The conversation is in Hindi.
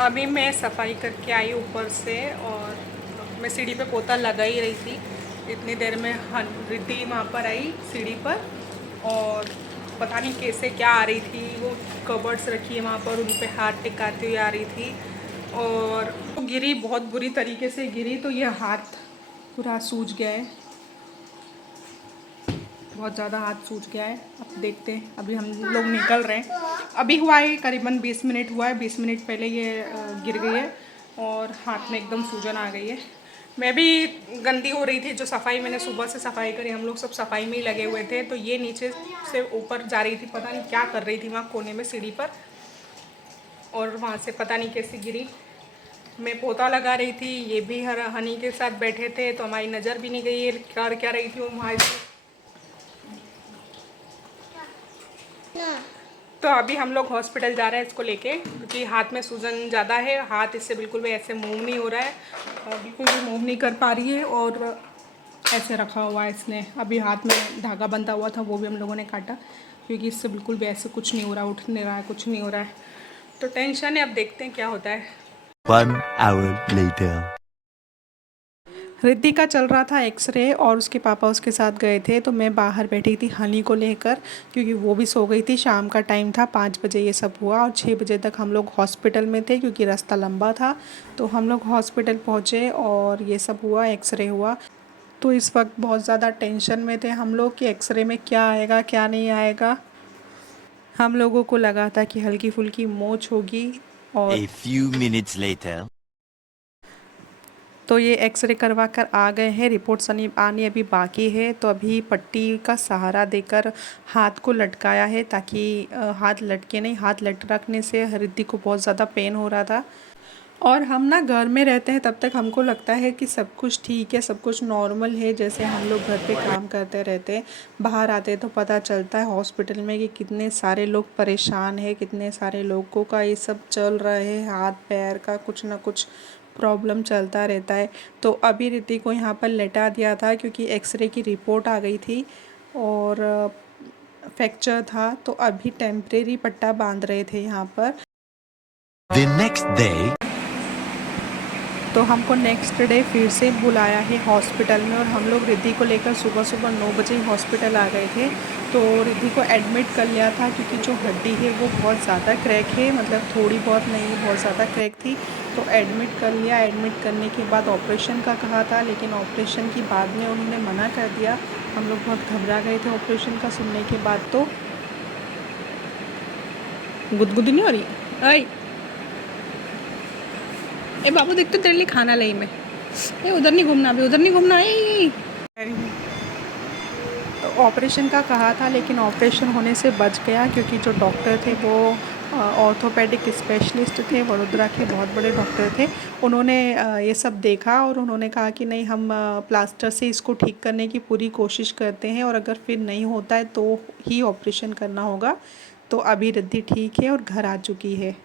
अभी मैं सफाई करके आई ऊपर से और मैं सीढ़ी पे पोता लगा ही रही थी। इतनी देर में रिद्धि वहाँ पर आई सीढ़ी पर और पता नहीं कैसे क्या आ रही थी। वो कबर्ड्स रखी है वहाँ पर, उन पे हाथ टिकाती हुई आ रही थी और गिरी, बहुत बुरी तरीके से गिरी। तो ये हाथ पूरा सूज गया है, बहुत ज़्यादा हाथ सूज गया है। अब देखते हैं, अभी हम लोग निकल रहे हैं। अभी हुआ है करीबन 20 मिनट हुआ है, 20 मिनट पहले ये गिर गई है और हाथ में एकदम सूजन आ गई है। मैं भी गंदी हो रही थी, जो सफाई मैंने सुबह से सफाई करी, हम लोग सब सफाई में ही लगे हुए थे। तो ये नीचे से ऊपर जा रही थी, पता नहीं क्या कर रही थी वहाँ कोने में सीढ़ी पर, और वहाँ से पता नहीं कैसे गिरी। मैं पोता लगा रही थी, ये भी हनी के साथ बैठे थे, तो हमारी नज़र भी नहीं गई कर क्या रही थी वो वहाँ। तो अभी हम लोग हॉस्पिटल जा रहे हैं इसको लेके, क्योंकि हाथ में सूजन ज़्यादा है। हाथ इससे बिल्कुल भी ऐसे मूव नहीं हो रहा है, बिल्कुल भी मूव नहीं कर पा रही है और ऐसे रखा हुआ है इसने। अभी हाथ में धागा बंधा हुआ था, वो भी हम लोगों ने काटा, क्योंकि इससे बिल्कुल भी ऐसे कुछ नहीं हो रहा, उठ नहीं रहा है, कुछ नहीं हो रहा है। तो टेंशन है, अब देखते हैं क्या होता है। 1 hour later. रिद्धि का चल रहा था एक्सरे और उसके पापा उसके साथ गए थे, तो मैं बाहर बैठी थी हनी को लेकर, क्योंकि वो भी सो गई थी। शाम का टाइम था, 5 बजे ये सब हुआ और 6 बजे तक हम लोग हॉस्पिटल में थे, क्योंकि रास्ता लंबा था। तो हम लोग हॉस्पिटल पहुँचे और ये सब हुआ, एक्सरे हुआ। तो इस वक्त बहुत ज़्यादा टेंशन में थे हम लोग कि एक्सरे में क्या आएगा क्या नहीं आएगा। हम लोगों को लगा था कि हल्की फुल्की मोच होगी। और A few minutes later. तो ये एक्सरे करवा कर आ गए हैं, रिपोर्ट्स आनी अभी बाकी है। तो अभी पट्टी का सहारा देकर हाथ को लटकाया है, ताकि हाथ लटके नहीं। हाथ लटकने से रिद्धि को बहुत ज़्यादा पेन हो रहा था। और हम ना घर में रहते हैं तब तक हमको लगता है कि सब कुछ ठीक है, सब कुछ नॉर्मल है, जैसे हम लोग घर पे काम करते रहते हैं। बाहर आते हैं तो पता चलता है हॉस्पिटल में कि कितने सारे लोग परेशान हैं, कितने सारे लोगों का ये सब चल रहा है, हाथ पैर का कुछ ना कुछ प्रॉब्लम चलता रहता है। तो अभी रिद्धि को यहाँ पर लेटा दिया था, क्योंकि एक्सरे की रिपोर्ट आ गई थी और फ्रैक्चर था। तो अभी टेम्परेरी पट्टा बांध रहे थे यहाँ पर। The next day. तो हमको नेक्स्ट डे फिर से बुलाया है हॉस्पिटल में, और हम लोग रिद्धि को लेकर सुबह सुबह 9 बजे ही हॉस्पिटल आ गए थे। तो रिद्धि को एडमिट कर लिया था, क्योंकि जो हड्डी है वो बहुत ज़्यादा क्रैक है, मतलब थोड़ी बहुत नहीं, बहुत ज़्यादा क्रैक थी। तो एडमिट कर लिया। एडमिट करने के बाद ऑपरेशन का कहा था, लेकिन ऑपरेशन की बाद में उन्होंने मना कर दिया। हम लोग बहुत घबरा गए थे ऑपरेशन का सुनने के बाद। तो गुदगुदी नहीं हो रही? आई ए बाबू, देख तो तेरे लिए खाना लाई मैं। ए उधर नहीं घूमना, अभी उधर नहीं घूमना। तो ऑपरेशन का कहा था, लेकिन ऑपरेशन होने से बच गया, क्योंकि जो डॉक्टर थे वो ऑर्थोपेडिक स्पेशलिस्ट थे, वडोदरा के बहुत बड़े डॉक्टर थे। उन्होंने ये सब देखा और उन्होंने कहा कि नहीं, हम प्लास्टर से इसको ठीक करने की पूरी कोशिश करते हैं, और अगर फिर नहीं होता है तो ही ऑपरेशन करना होगा। तो अभी रिद्धि ठीक है और घर आ चुकी है।